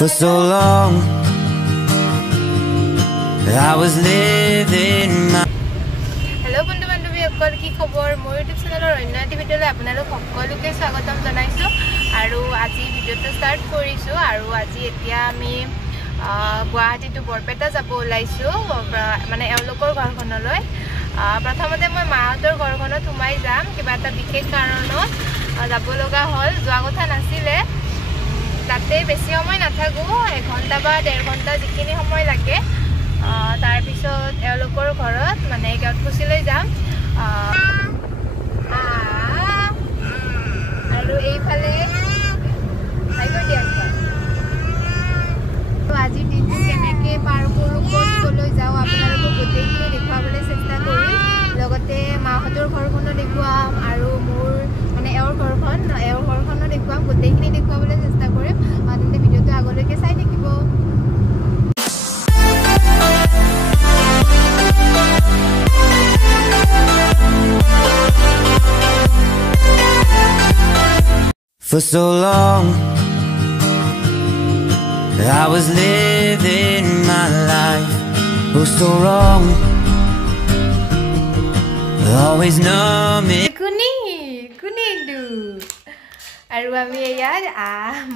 For so long I was living my Hello বন্ধু বান্ধবী সকল কি খবৰ মোৰ ইউটিউব চেনেলৰ অন্য এটা ভিডিঅ'লৈ আপোনালোক সকলোকে স্বাগতম জনাইছো আৰু আজি ভিডিঅ'টো ষ্টাৰ্ট কৰিছো আৰু আজি এতিয়া আমি গুৱাহাটী টু বৰপেটা যাব ওলাইছো মানে এওঁলোকৰ ঘৰখনলৈ প্ৰথমতে মই মাহঁতৰ ঘৰখনত সোমাই যাম কিবা এটা বিশেষ কাৰণত যাব লগা হ'ল যোৱা কথা নাছিলে তাতে বেছি সময় নাথাকো 1 ঘণ্টা বা 1.5 ঘণ্টা যিখিনি সময় লাগে তাৰ পিছত এওঁলোকৰ ঘৰত মানে গাঁৱতলৈ যাম আৰু এইফালে আজি দিনটো কেনেকৈ পাৰ কৰোঁ ক'লৈ যাওঁ আপোনালোকক গোটেইখিনি দেখুৱাবলৈ চেষ্টা কৰিম লগতে মাহঁতৰ ঘৰখনো দেখুৱাম আৰু মোৰ মানে এওঁৰ ঘৰখনো দেখুৱাম গোটেইখিনি দেখুৱাবলৈ চেষ্টা কৰিম তেন্তে ভিডিঅ'টো আগলৈকে চাই থাকিব For so long I was living my life oh so wrong always numbing Kuni do আৰু আমি ইয়াত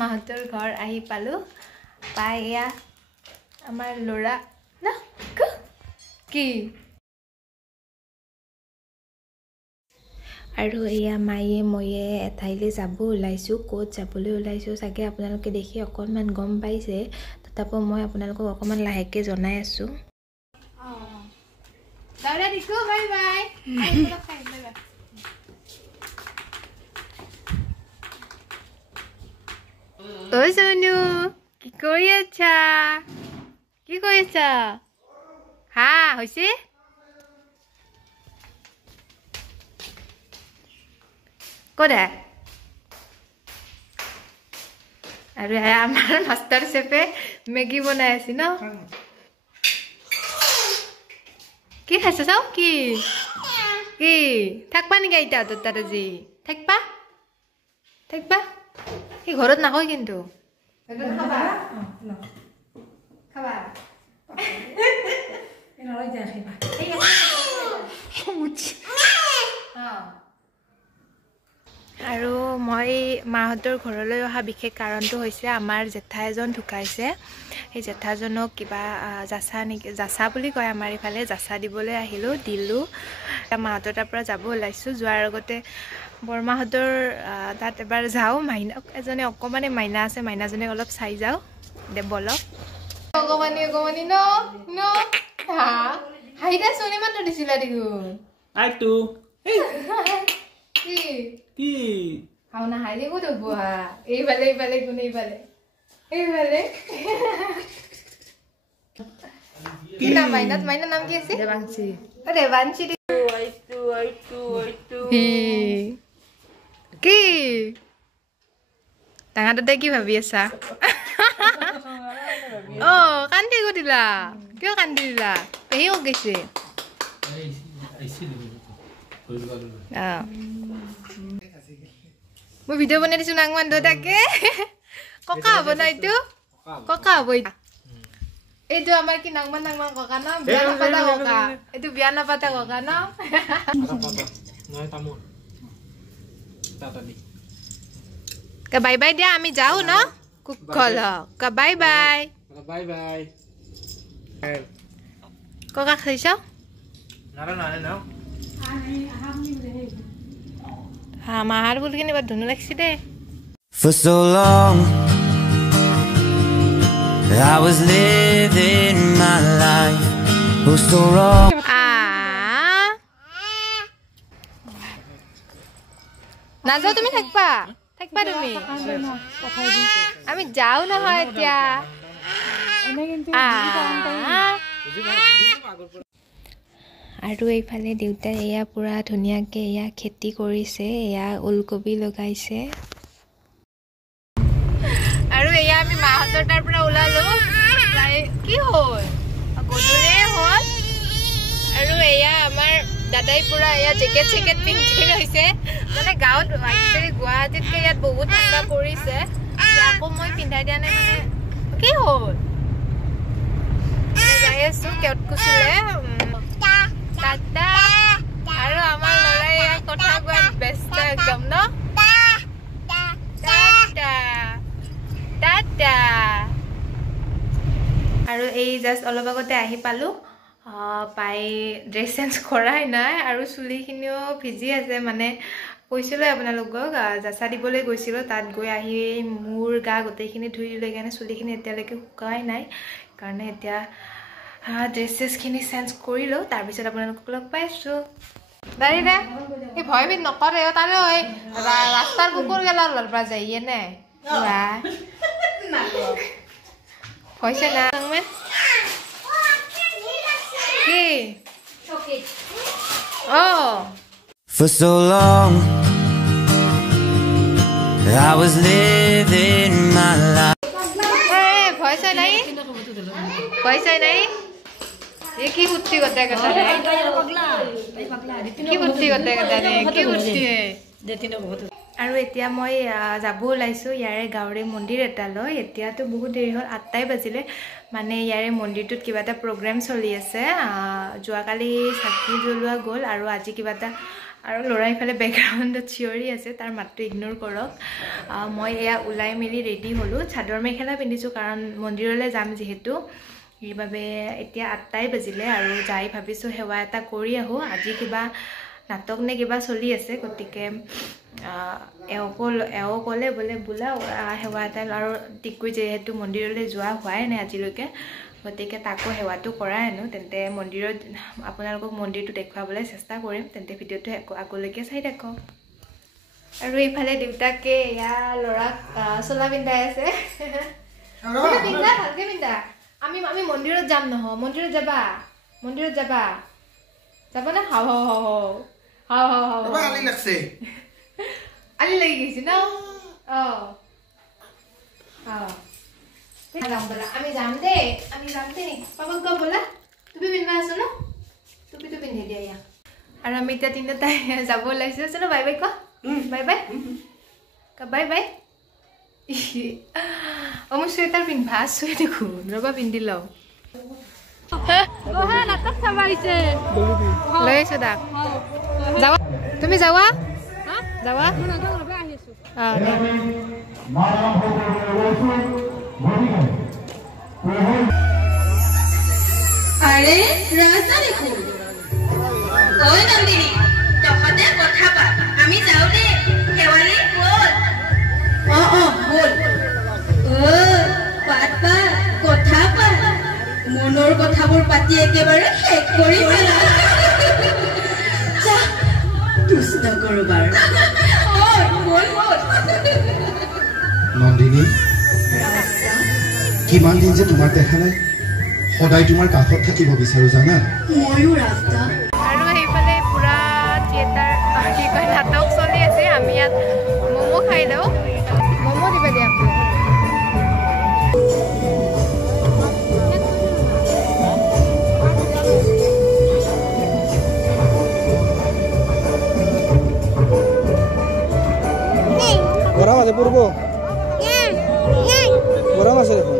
মাহঁতৰ ঘৰ আহি পালো পাই এয়া আমাৰ লৰা না কি আৰু এয়া মায়ে ময়ে এঠাইলৈ যাব ওলাইছোঁ ক'ত যাবলৈ ওলাইছোঁ চাগে আপোনালোকে দেখি অকণমান গম পাইছে তথাপিও মই আপোনালোকক অকণমান লাহেকৈ জনাই আছোঁ দাদা দিছো বাই বাই ঐ সোনু কি কৰি আছা হা হৈছে Koda. Aru amar master chefe Maggi banai asi no. Ki khaisa sao ki? Ki thakpa ni gaita to taraji. Thakpa? Thakpa? Ki ghorot na hoy kintu. Khaba. No. Khaba. Ina hoy ja khiba. Much. Ha. আৰু মই মাহঁতৰ ঘৰলৈ অহা বিশেষ কাৰণটো হৈছে আমাৰ জেঠা এজন ঢুকাইছে এই জেঠাজনক কিবা জাছা বুলি কয় আমাৰ ইফালে জাছা দিবলৈ আহিলো দিলো মাহঁতৰ তাৰ পৰা যাব ওলাইছো যোৱাৰ আগতে বৰমাহঁতৰ তাত এবাৰ যাও মাইনা এজনে অকমানে মাইনা আছে মাইনাজনে অলপ চাই যাও দে বলক অকমানি ন হা হাইদা সোনে মাত্ৰ দিছিলা দেখোন আইটো কি হাও না হাইলে কো দব হা এইবালে কোন এইবালে কি নাম মাইনা নাম কি আছে দেবাংশী আইটু কি তাহাঁতে কি ভাবি আছা অ কান্দি গদিলা কিয় কান্দি দিলা পেহি ও গৈছে মই ভিডিও বনাই দিছো নাংমান দাদাকে ককা হ'ব না এইটো ককা হ'ব এইটো আমাৰ কি নাংমান ককা ন বিয়া নাপাতা ককা এইটো বিয়া নাপাতা ককা ন মই তামো তাতানি কা বাই বাই দিয়া আমি যাও ন কুকল কা বাই বাই ককা খাইছ না mahar bol kini bad dunu laksi de for so long I was living my life oh so wrong nazo tumi thakpa tumi ami jao na hoy এতিয়া আৰু এইফালে দেউতাই এয়া পুৰা ধুনীয়াকৈ এয়া খেতি কৰিছে এয়া ওলকবি লগাইছে আৰু এয়া আমি মাহঁতৰ তাৰ পৰা ওলালো কি হ'ল গধূলি হ'ল আৰু এয়া আমাৰ দাদাই পুৰা এয়া জেকেট পিন্ধি লৈছে মানে গাঁৱত গুৱাহাটীতকৈ ইয়াত বহুত ঠাণ্ডা পৰিছে আকৌ মই পিন্ধাই দিয়া নাই মানে কি হ'ল যাই আছো কেট কুচিলে টাটা আৰু আমাৰ লৰাই কথা কোৱাত ব্যস্ত একদম ন টাটা টাটা আৰু এই জাস্ট অলপ আগতে আহি পালো পাই ড্ৰেছ চেঞ্জ কৰাই নাই আৰু চুলিখিনিও ভিজি আছে মানে কৈছিলোঁ আপোনালোকক জাচা দিবলৈ গৈছিলোঁ তাত গৈ আহি মোৰ গা গোটেইখিনি ধুই দিলে কাৰণে চুলিখিনি এতিয়ালৈকে শুকাই নাই কাৰণে এতিয়া ড্ৰেছ চেছখিনি চেঞ্জ কৰিলোঁ তাৰপিছত আপোনালোকক লগ পাইছোঁ দাঁড়ি দে এই ভয়বিধ নকৰে তাৰে ৰাস্তাৰ কুকুৰ গেলা ওলাৰ পৰা যাইয়ে নে হৈছে না কি For so long I was living my life. Hey, voice nahi? Voice nahi? Ye ki kutti kota kata hai? Ki kutti kota kata hai? Ki kutti hai? আৰু এতিয়া মই যাব ওলাইছোঁ ইয়াৰে গাঁৱৰে মন্দিৰ এটালৈ এতিয়াতো বহুত দেৰি হ'ল 8টাই বাজিলে মানে ইয়াৰে মন্দিৰটোত কিবা এটা প্ৰগ্ৰাম চলি আছে যোৱাকালি চাকি জ্বলোৱা গ'ল আৰু আজি কিবা এটা আৰু লৰাইফালে বেকগ্ৰাউণ্ডত চিঞৰি আছে তাৰ মাতটো ইগনোৰ কৰক মই এয়া ওলাই মেলি ৰেডি হ'লোঁ চাদৰ মেখেলা পিন্ধিছোঁ কাৰণ মন্দিৰলৈ যাম যিহেতু সেইবাবে এতিয়া 8টাই বাজিলে আৰু যাই ভাবিছোঁ সেৱা এটা কৰি আহোঁ আজি কিবা নাটক নে কিবা চলি আছে গতিকে এও ক'লে বোলে বোলা সেৱা এটা আৰু টিকুই যিহেতু মন্দিৰলৈ যোৱা হোৱাই নাই আজিলৈকে গতিকে তাকো সেৱাটো কৰাই আনো তেন্তে মন্দিৰত আপোনালোকক মন্দিৰটো দেখুৱাবলৈ চেষ্টা কৰিম তেন্তে ভিডিঅ'টো আগলৈকে চাই থাকক আৰু এইফালে দেউতাকে এয়া ল'ৰাক চোলা পিন্ধাই আছে পিন্ধা ভালকে পিন্ধা আমি মন্দিৰত যাম নহয় মন্দিৰত যাবা যাব না হাও আলি লাগছে আলি লাগি গৈছে ন আমি যাম দে পাপাক ক বলা তুমি পিন্ধবা আছো ন টুপিটো পিন্ধি দিয়া ইয়া আৰু আমি এতিয়া তিনিটাই যাব ওলাইছোঁ চলো বাই বাই ক বাই বাই মোৰ চুৱেটাৰ পিন্ধবা আছোঁ দেখোন ৰ'বা পিন্ধি লওঁ লৈ আছো দাক যাবা তুমি যাবা আরে রাস্তা দেখো ওই নন্দিনী তহতে কথা পা আমি যাও দে হেৱালি বল বল পাত পা কথা পা মনৰ কথাবোৰ পাতি একেবাৰে শেষ কৰি পেলা দুষ্ট কৰবাৰ বল নন্দিনী কিমান দিন যে তোমাক দেখা নাই সদায় তোমাৰ কাষত থাকিব বিচাৰো জানা ময়ো ৰাস্তা আৰু সেইফালে পুৰা থিয়েটাৰ কি কয় নাটক চলি আছে আমি ইয়াত ম'ম' খাই লওঁ ম'ম' দিবা দিয়া গরম আছে পূর্ব গরম আছে দেখুন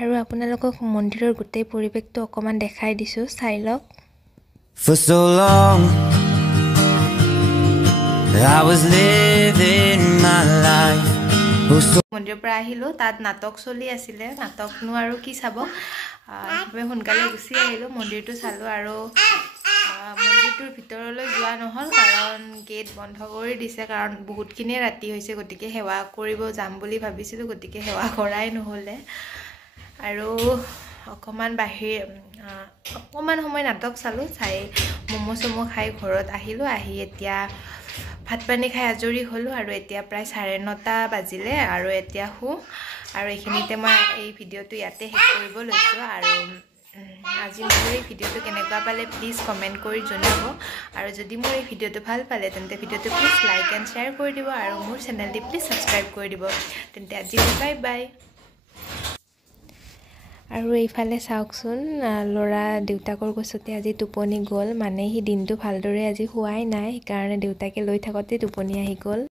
আৰু আপোনালোকক মন্দিৰৰ গোটেই পৰিৱেশটো অকমান দেখাই দিছোঁ চাই লওক For so long I was living my life. মন্দিৰৰ পৰা আহিলোঁ তাত নাটক চলি আছিলে নাটকনো আৰু কি চাব সোনকালে গুচি আহিলোঁ মন্দিৰটো চালোঁ আৰু মন্দিৰটোৰ ভিতৰলৈ যোৱা নহ'ল কাৰণ গেট বন্ধ কৰি দিছে কাৰণ বহুতখিনিয়ে ৰাতি হৈছে গতিকে সেৱা কৰিব যাম বুলি ভাবিছিলোঁ গতিকে সেৱা কৰাই নহ'লে আৰু অকণমান অকণমান সময় নাটক চালোঁ চাই ম'ম' চম' খাই ঘৰত আহিলোঁ আহি এতিয়া ভাত পানী খাই আজৰি হ'লোঁ আৰু এতিয়া প্ৰায় 9:30 বাজিলে আৰু এতিয়া শুওঁ আৰু এইখিনিতে মই এই ভিডিঅ'টো ইয়াতে শেষ কৰিব লৈছোঁ আৰু আজি মোৰ এই ভিডিঅ'টো কেনেকুৱা পালে প্লিজ কমেণ্ট কৰি জনাব আৰু যদি মোৰ এই ভিডিঅ'টো ভাল পালে তেন্তে ভিডিঅ'টো প্লিজ লাইক এণ্ড শ্বেয়াৰ কৰি দিব আৰু মোৰ চেনেলটি প্লিজ ছাবস্ক্ৰাইব কৰি দিব তেন্তে আজি বাই বাই আৰু এইফালে চাওকচোন ল'ৰা দেউতাকৰ কোচতে আজি টোপনি গ'ল মানে সি দিনটো ভালদৰে আজি শুৱাই নাই সেইকাৰণে দেউতাকে লৈ থাকোঁতে টোপনি আহি গ'ল